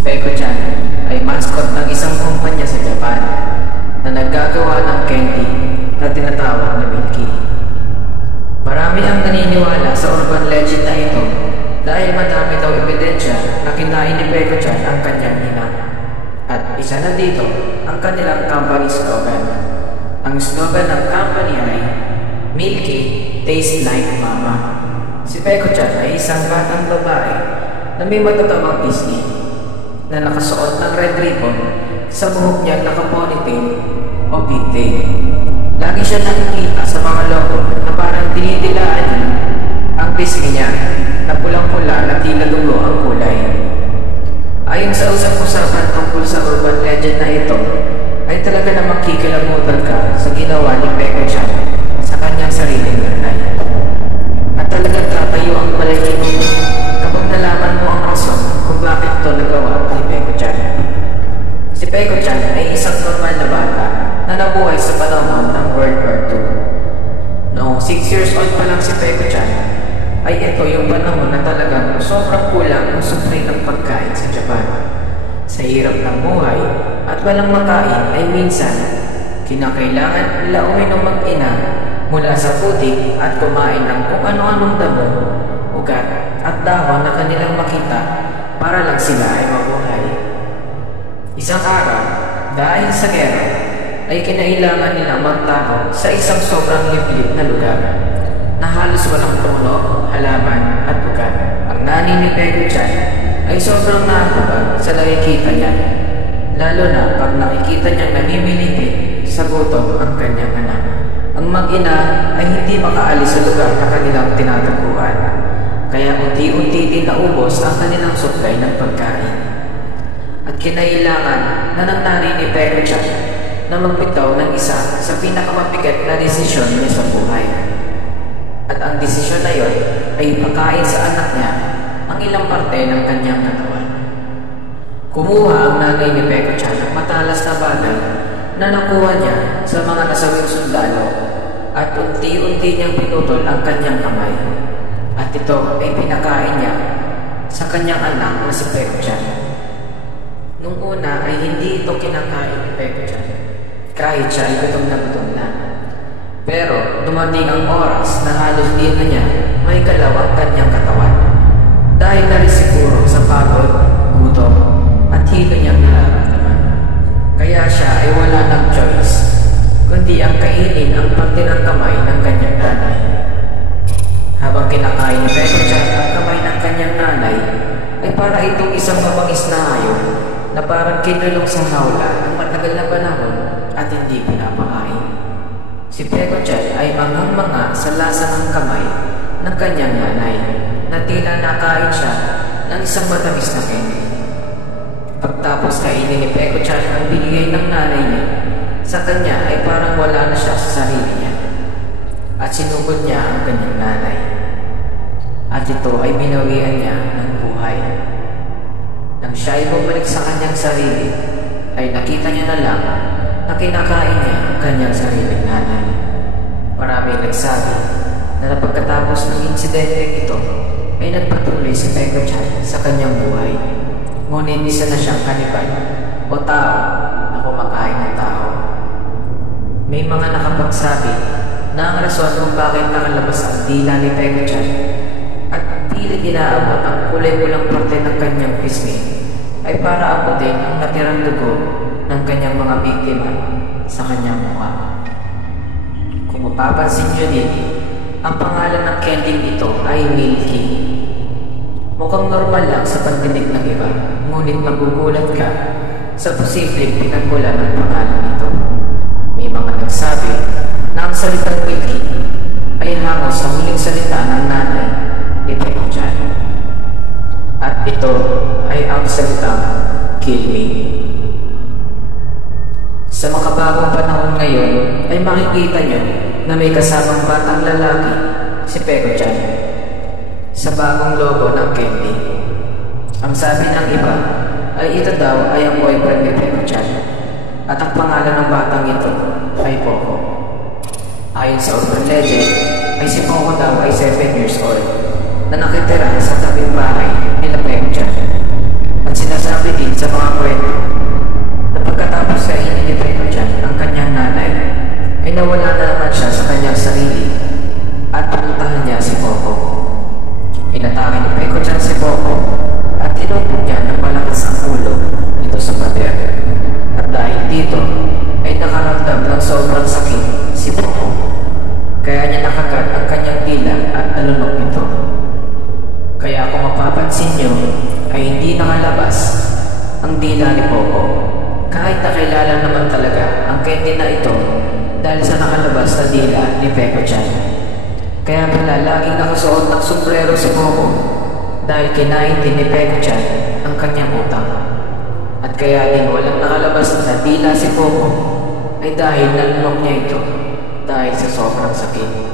Peko-chan ay mascot ng isang kumpanya sa Japan na naggagawa ng candy na tinatawag na Milky. Marami ang naniniwala sa urban legend na ito dahil madami daw ebidensya na kinain ni Peko-chan ang kanyang ina. At isa na dito ang kanilang company slogan. Ang slogan ng company ay Milky Tastes Like Mama. Si Peko-chan ay isang batang babae na may matatamang pisngi na nakasuot ng red ribbon sa buhok niya naka-ponytail o pigtail. Lagi siya nakikita sa mga logo na parang dinidilaan niya ang pisngi niya na pulang-pula na tila dugo ang kulay. Ayon sa usap-usapan tungkol sa urban legend na ito, ay talaga na makikilabutan ka sa ginawa ni Peko-chan sa kanyang sariling nanay. At talagang tatayo ang balahibo mo kapag nalaman mo ang rason kung bakit ito nagawa ni Peko-chan. Si Peko-chan ay isang normal na bata na nabuhay sa panahon ng World War II. Noong 6 years old pa lang si Peko-chan, ay ito yung panahon na talagang sobrang kulang ang supply ng pagkain sa Japan. Sa hirap ng buhay at walang makain ay minsan kinakailangan nila uminom mag-ina mula sa putik at kumain ng kung ano-anong damo, ugat at dahon na kanilang makita para lang sila ay mabuhay. Isang araw, dahil sa gera, ay kinailangan nilang magtago sa isang sobrang liblib na lugar na halos walang puno, halaman at ugat. Ang nanay ni Peko-chan ay sobrang nakakabag sa nakikita niya, lalo na pag nakikita niyang namimilipit sa gutom ang kanyang anak. Ang mag-ina ay hindi makaalis sa lugar na kanilang tinataguan, kaya unti-unti din naubos ang kanilang supply ng pagkain. At kinailangan na ng nanay ni Peko-chan na magbitaw ng isa sa pinakamabigat na desisyon niya sa buhay. At ang desisyon na yon ay ipakain sa anak niya ang ilang parte ng kanyang katawan. Kumuha ang nanay ni Peko-chan ng matalas na bagay na nakuha niya sa mga nasawing sundalo at unti-unti niyang pinutol ang kanyang kamay. At ito ay pinakain niya sa kanyang anak na si Peko-chan. Nung una ay hindi ito kinakain ni Peko-chan kahit siya ay gutom na. Pero dumating ang oras na halos di na niya may galaw ang kanyang katawan dahil na rin siguro sa pagod, gutom at hilo niyang nararamdaman. Kaya siya ay wala ng choice kundi ang kainin ang parte ng kamay ng kanyang nanay. Habang kinakain ni Peko-chan ang kamay ng kanyang nanay ay para itong isang mabangis na hayop na parang kinulong sa hawla ng matagal na panahon at hindi pinapakain. Si Peko-chan ay mangang-manga sa lasa ng kamay ng kanyang nanay na tila nakain siya ng isang matamis na candy. Pagtapos kainin ni Peko-chan ang binigay ng nanay niya, sa kanya ay parang wala na siya sa sarili niya at sinugod niya ang kanyang nanay. At ito ay binawian niya ng buhay. Nang siya ay bumalik sa kanyang sarili, ay nakita niya na lang na kinakain niya ang kanyang sariling nanay. Marami nagsabi na pagkatapos ng insidente ito ay nagpatuloy si Peko-chan sa kanyang buhay. Ngunit isa na siyang kanibal o tao na kumakain ng tao. May mga nakapagsabi na ang rason kung bakit nakalabas ang dila ni Peko-chan at pilit inaabot ang kulay-pulang parte ng kanyang pisngi ay para abutin ang natirang dugo ng kanyang mga biktima sa kanyang mukha. Kung mapapansin niyo din, ang pangalan ng candy ito ay Milky. Mukhang normal lang sa pandinig ng iba, ngunit magugulat ka sa posibleng pinagmula ng pangalan ito. May mga nagsabi na ang salitang Milky ay hango sa huling salita ng nanay ni Peko-chan. At ito ay ang salitang kill me. Sa makabagong panahon ngayon ay makikita niyo na may kasamang batang lalaki si Peko-chan sa bagong logo ng candy. Ang sabi ng iba ay ito daw ay ang boyfriend ni Peko-chan at ang pangalan ng batang ito ay Poco. Ayon sa urban legend ay si Poco daw ay 7 years old na nakitira sa tabing bahay nila Peko-chan. At sinasabi din sa mga kwento na pagkatapos kainin ni Peko-chan ang kanyang nanay, ay nawala na naman siya sa kanyang sarili at pinuntahan niya si Poco. Inatake ni Peko-chan si Poco at tinupok niya ng malakas ang ulo nito sa pader. At dahil dito ay nakaramdam ng sobrang sakit si Poco, kaya niya nakagat ang kanyang dila at nalunok nito. Kaya kung mapapansin niyo ay hindi nakalabas ang dila ni Poco, kahit nakilala naman talaga ang candy na ito dahil sa nakalabas na dila ni Peko-chan. Kaya pala laging nakasuot ng sombrero si Poco dahil kinain din ni Peko-chan ang kanyang utang. At kaya din walang nakalabas na dila si Poco ay dahil nalunok niya ito dahil sa sobrang sakit.